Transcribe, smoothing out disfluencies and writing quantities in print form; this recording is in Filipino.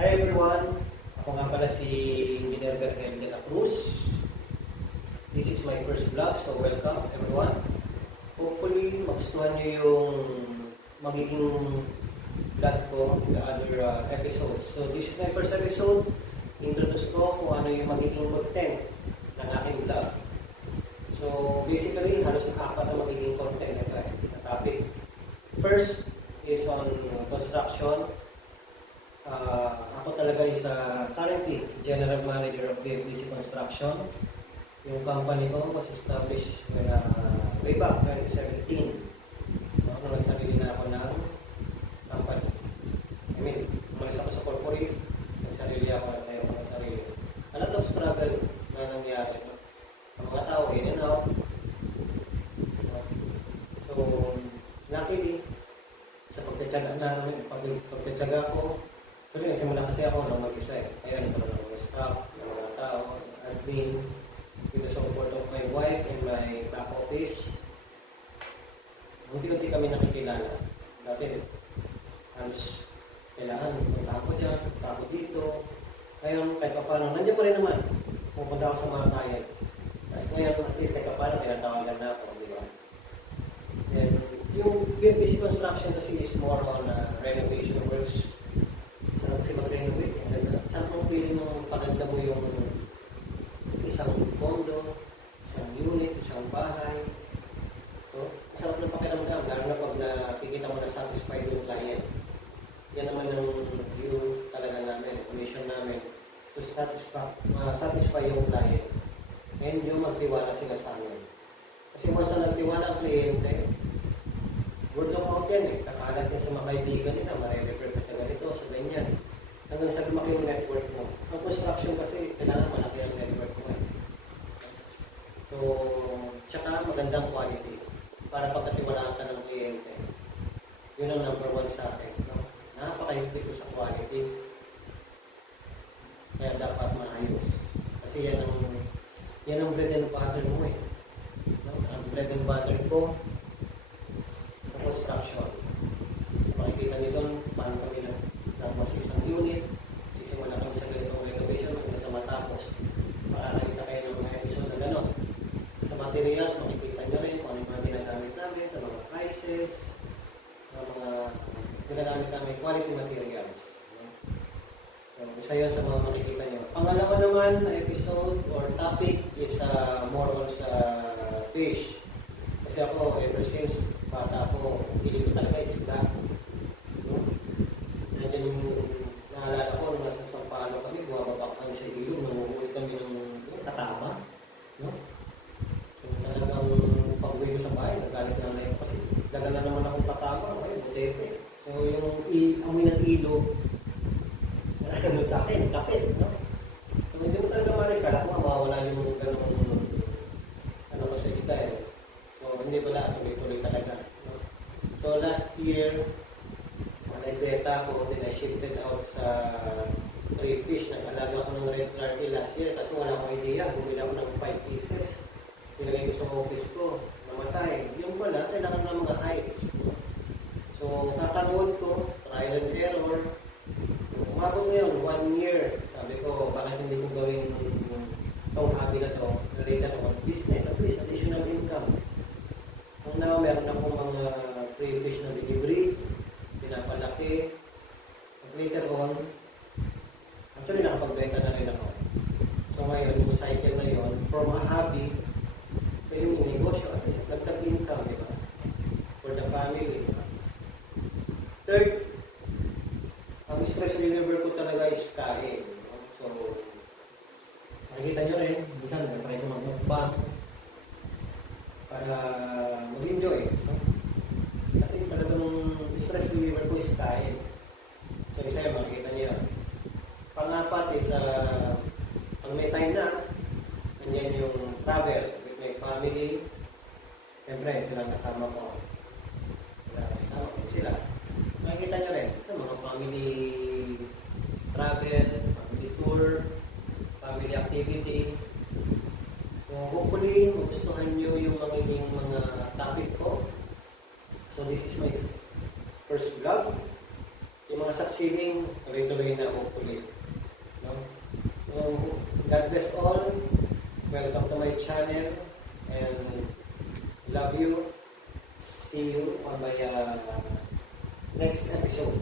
Hi everyone! Ako nga pala si Engineer Berhel de la Cruz. This is my first vlog, so welcome everyone. Hopefully, magustuhan nyo yung magiging vlog ko in the other episodes. So this is my first episode. Introduce ko kung ano yung magiging content ng aking vlog. So basically, halos apat na magiging content na topic. First is on construction. Ako talaga is currently General Manager of BFDC Construction. Yung company ko was established way back 2017. Nung nagsarili na ako ng company. I mean, umalis ako sa corporate, nagsarili ako at tayo ako ng sarili. A lot of struggle na nangyari. Ang mga tao, in and out. So, luckily, sa pagtatyaga namin, pagtatyaga ko, so, nagsimula kasi ako nang mag-isa eh. Kaya nagkaroon ng mga staff, ng mga tao, admin, with the support of my wife and my back office. Unti-unti kami nakikilala. Dati, halos kailangan punta ako dyan, punta ako dito. Ngayon, kahit pa paano, nandiyan ko rin naman. Pupunta ako sa mga kaya. Tapos ngayon, at least kahit pa paano, tinatawagan na ako, di ba? And yung BFDC construction kasi is more on renovation works. Kasi mag-renovate, saan mong feeling mong paganda mo yung isang condo, isang unit, isang bahay. So, sarap ng pakiramdam, lalo na pag nakikita mo na satisfied yung client. Yan naman yung view talaga namin, mission namin, to satisfy yung client. And yung magtiwala sila sa amin. Kasi once na nagtiwala ang kliyente, word of mouth yan eh. Kakalat niya sa mga kaibigan nila, ma-refer ka sa ganito, sa ganyan. Hanggang sa lumaki yung network mo. Ang construction kasi, kailangan malaki ang network mo. So, tsaka magandang quality. Para pagkatiwalaan ka ng kliyente. Yun ang number one sa akin. No? Napakahintay ko sa quality. Kaya dapat maayos. Kasi yan ang bread and butter mo eh. No? Ang bread and butter ko, construction. Makikita nito paano kami nagtapos isang unit, sisimula kami sa ganitong renovation hanggang sa matapos. Makakita kayo ng mga episode na gano'n. Sa materials, makikita nyo rin kung ano yung mga ginagamit namin, sa mga prices, mga ginagamit namin, quality materials. So, isa yun sa mga makikita nyo. Pangalawa naman na episode or topic is more on sa fish. Kasi ako, ever since bata ako, hindi ko talaga isda. No? Nandiyan yung naalala ko, nung nasa Sampalo kami, bumababa kami sa ilog, nanguhuli kami ng katama. No? So, talagang pag-uwi ko sa bahay, nagalit na na yun kasi dagal na naman akong katama, ay, butete. So, yung amoy ng ilog, nakaganod sa akin, kapit. No? So, hindi mo talaga malis, kala ko mawawala yung ganong ano ko sa isda eh. So, hindi pala, tuloy-tuloy talaga. No? So, last year, nagbeta ako, then I shifted out sa crayfish. Nag-alaga ko ng red clarity last year kasi wala akong idea. Bumili ako ng 5 pieces. Pinagay ko sa office ko, namatay. Yung pala, kailangan ng mga hides. No? So, kakanood ko, trial and error. Umabot ngayon, 1 year. Sabi ko, bakit hindi ko gawin itong hobby na to, related to business, at least additional income. So now, meron akong mga crayfish na delivery, pinapalaki. At later on, actually nakapagbenta na rin ako. So ngayon, yung cycle na yun, from a hobby, pwede yung negosyo, at least nagtag income, di ba? For the family, di ba? Third, ang stress reliever ko talaga is kain. So, makikita nyo rin, minsan nag-try ko mag-mukbang para mag-enjoy. No? Kasi talagang stress reliever ko is kain. So, isa yung makikita nyo. Pang-apat is, pag may time na, nandiyan yung travel with my family. Siyempre, silang kasama ko. Sila. Makikita nyo rin sa mga family travel, family tour, family activity. So hopefully, magustuhan nyo yung magiging mga topic ko. So this is my first vlog. yung mga succeeding, tuloy-tuloy na hopefully. No? So, God bless all. Welcome to my channel and love you. See you on my next episode.